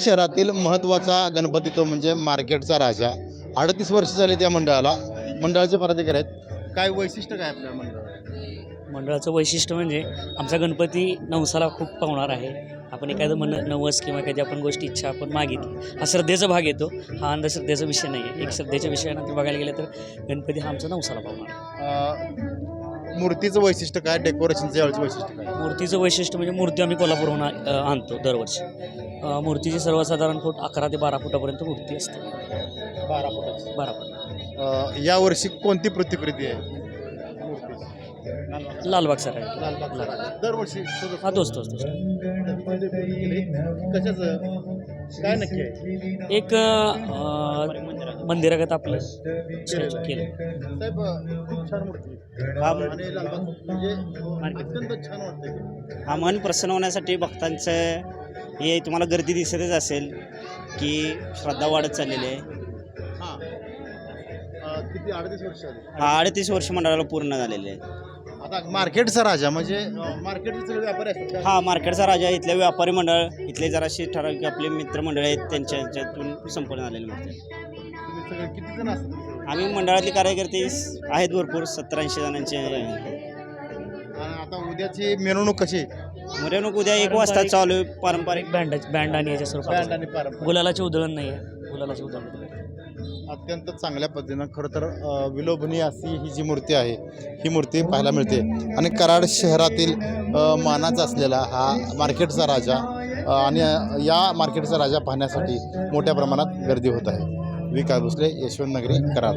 शहरातील महत्त्वाचा गणपती तो म्हणजे मार्केटचा राजा. अडतीस वर्ष झाले त्या मंडळाला. मंडळाचे पदाधिकारी आहेत. काय वैशिष्ट्य काय आपल्या मंडळात? मंडळाचं वैशिष्ट्य म्हणजे आमचा गणपती नवसाला खूप पावणार आहे. आपण एखादं मन नवस किंवा एखादी आपण गोष्ट इच्छा आपण मागितली हा श्रद्धेचा भाग येतो. हा अंधश्रद्धेचा विषय नाही आहे एक श्रद्धेच्या विषयानंतर बघायला गेलं तर गणपती हा आमचा नवसाला पावणार आहे. मूर्तीचं वैशिष्ट्य काय? डेकोरेशनचं यावेळेचं वैशिष्ट्य काय? मूर्तीचं वैशिष्ट्य म्हणजे मूर्ती आम्ही कोल्हापूरहून आ- आणतो दरवर्षी. अ, मूर्तीची सर्वसाधारण फूट अकरा ते बारा फुटापर्यंत मूर्ती असते. बारा फुटाची. बारा फूट. यावर्षी कोणती प्रतिकृती आहे? लालबाग सर. दरवर्षी हा तोच तोच तोच कशाचं? काय नक्की आहे? एक अ, मंदिरागत आपलं केलं. साहेब खूप छान मूर्ती आहे. आणि लालबाग म्हणजे अत्यंत छान वाटतंय. हा मन प्रसन्न होण्यासाठी भक्तांचं हे तुम्हाला गर्दी दिसतच असेल की श्रद्धा वाढत चाललेली आहे. हां. अं, किती अडतीस वर्ष झाली? हा अडतीस वर्ष मंडळाला पूर्ण झालेले आहे. आता मार्केटचा राजा म्हणजे मार्केटचे सगळे व्यापारी असतात? हा मार्केटचा राजा इथले व्यापारी मंडळ इथले जराशे ठराविक आपले मित्रमंडळ आहेत त्यांच्या ह्याच्यातून संपन्न झालेले मूर्ती सगळे किती जण असतात तुम्ही सगळे? आम्ही मंडळातले कार्यकर्ते आहेत भरपूर सत्तर ऐंशी जणांचे. आणि आता उद्याची मिरवणूक कशी मिरवणूक उद्या एक वाजता चालू आहे पारंपरिक. बँड बँड आणि याच्या बँड स्वरूपात आणि पारंपरिक. गुलालाचे उधळण नाही आहे गुलालाचे उधळण. नाही. अत्यंत चांगल्या पद्धतीनं खरं तर अ, विलोभनीय अशी ही जी मूर्ती आहे ही मूर्ती पाहायला मिळते. आणि कराड शहरातील अ, मानाचा असलेला हा मार्केटचा राजा अ, आणि या मार्केटचा राजा पाहण्यासाठी मोठ्या प्रमाणात गर्दी होत आहे. विकास भोसले यशवंत नगरी कराड.